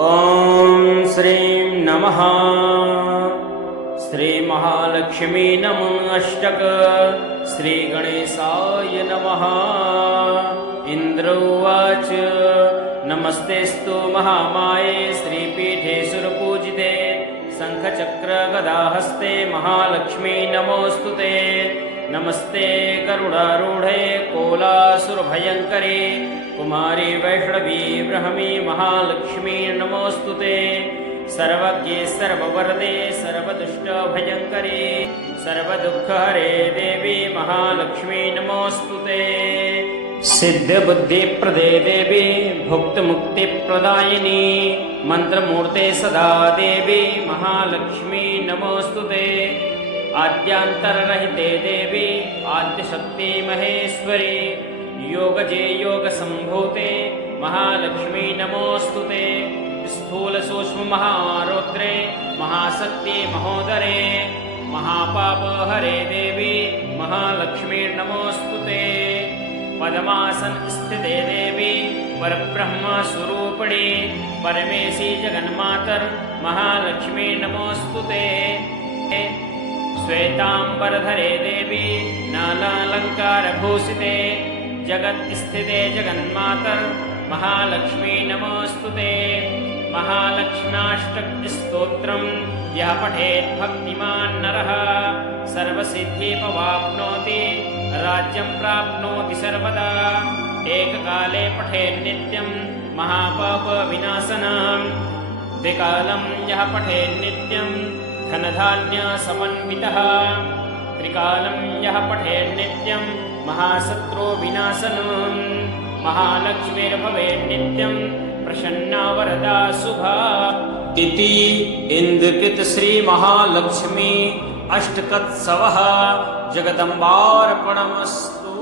ॐ श्रीं नमः। श्रीमहालक्ष्मी नमोऽष्टक। श्रीगणेशाय नमः। इन्द्र उवाच नमस्तेस्तु महामाये श्रीपीठे सुरपूजिते शङ्खचक्रगदाहस्ते महालक्ष्मी नमोऽस्तुते। नमस्ते गरुडारूढे कोलासुरभयङ्करे कुमारी वैष्णवी ब्रह्मी महालक्ष्मी नमोऽस्तुते। सर्वज्ञे सर्ववरदे सर्वदुष्टभयङ्करे सर्वदुःखहरे देवी महालक्ष्मी नमोऽस्तुते। सिद्धबुद्धिप्रदे देवी भुक्तमुक्तिप्रदायिनी मन्त्रमूर्ते सदा देवी महालक्ष्मी नमोऽस्तुते। आद्यान्तररहिते देवी आद्यशक्ति महेश्वरी योगजे योगसम्भूते महालक्ष्मी नमोऽस्तुते। स्थूलसूक्ष्ममहारौद्रे महाशक्ति महोदरे महापापहरे देवी महालक्ष्मी नमोऽस्तुते। पद्मासनस्थिते देवी परब्रह्मस्वरूपिणी परमेशी जगन्मातर महालक्ष्मी नमोऽस्तुते। श्वेताम्बरधरे देवी नानालङ्कारभूषिते जगत्स्थिते जगन्मातर महालक्ष्मी नमोऽस्तुते। महालक्ष्म्याष्टकस्तोत्रं यः पठेत् भक्तिमान् नरः सर्वसिद्धिमवाप्नोति राज्यं प्राप्नोति सर्वदा। एककाले पठेत् नित्यं महापापविनाशनं द्विकालं यः पठेत् नित्यं धनधान्यसमन्वितः त्रिकालं यः पठेत् नित्यं महाशत्रुविनाशनं महालक्ष्मीर्भवेत् नित्यं प्रसन्ना वरदा शुभा। इति इन्द्रकृत श्री महालक्ष्मी अष्टकोत्सवः जगदम्बार्पणमस्तु।